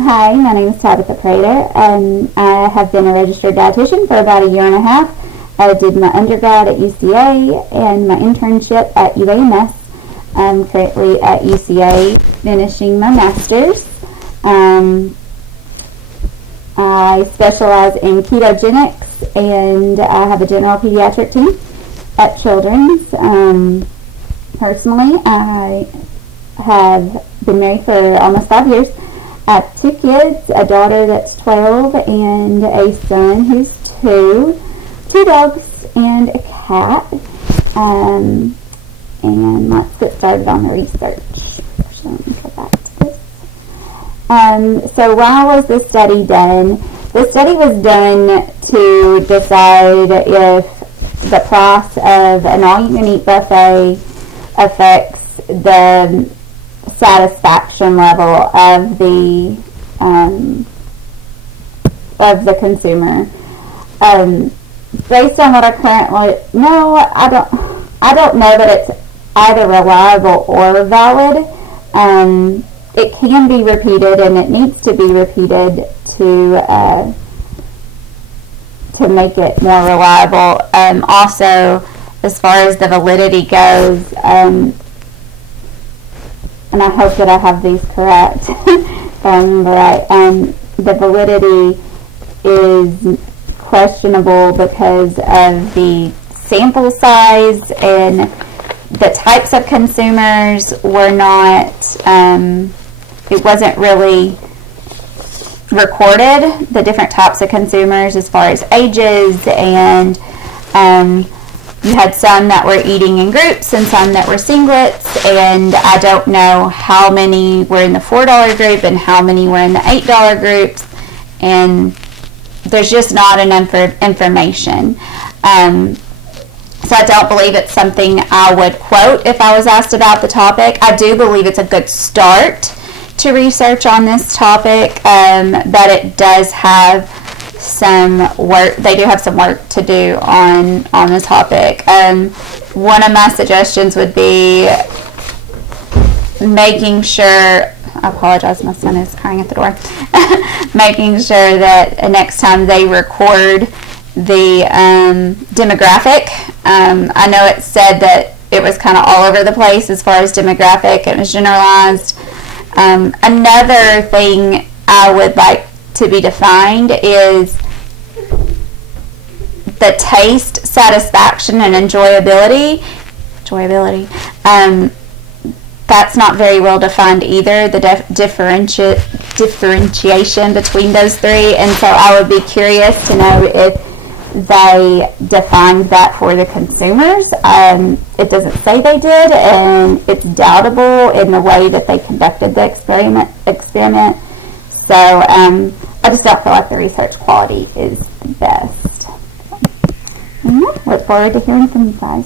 Hi, my name is Tabitha Prater, and I have been a registered dietitian for about a year and a half. I did my undergrad at UCA and my internship at UAMS. I'm currently at UCA finishing my master's. I specialize in ketogenics, and I have a general pediatric team at Children's. Personally, I have been married for almost 5 years. I have 2 kids, a daughter that's 12 and a son who's 2 dogs and a cat. And let's get started on the research. So let me go back to this. So why was this study done? The study was done to decide if the price of an all-you-can-eat buffet affects the satisfaction level of the consumer. Based on what I currently know, I don't know that it's either reliable or valid. It can be repeated, and it needs to be repeated to make it more reliable. Also, as far as the validity goes, and I hope that I have these correct, if I remember right, the validity is questionable because of the sample size, and the types of consumers were not, it wasn't really recorded, the different types of consumers as far as ages, and you had some that were eating in groups and some that were singlets, and I don't know how many were in the $4 group and how many were in the $8 groups, and there's just not enough information. So I don't believe it's something I would quote if I was asked about the topic. I do believe it's a good start to research on this topic, but it does have some work. They do have some work to do on the topic. One of my suggestions would be making sure, I apologize, my son is crying at the door, making sure that next time they record the demographic. I know it said that it was kind of all over the place as far as demographic. It was generalized. Another thing I would like to be defined is the taste, satisfaction, and enjoyability. That's not very well defined either, the differentiation between those three, and so I would be curious to know if they defined that for the consumers. It doesn't say they did, and it's doubtable in the way that they conducted the experiment. So I just don't feel like the research quality is the best. Look forward to hearing from you guys.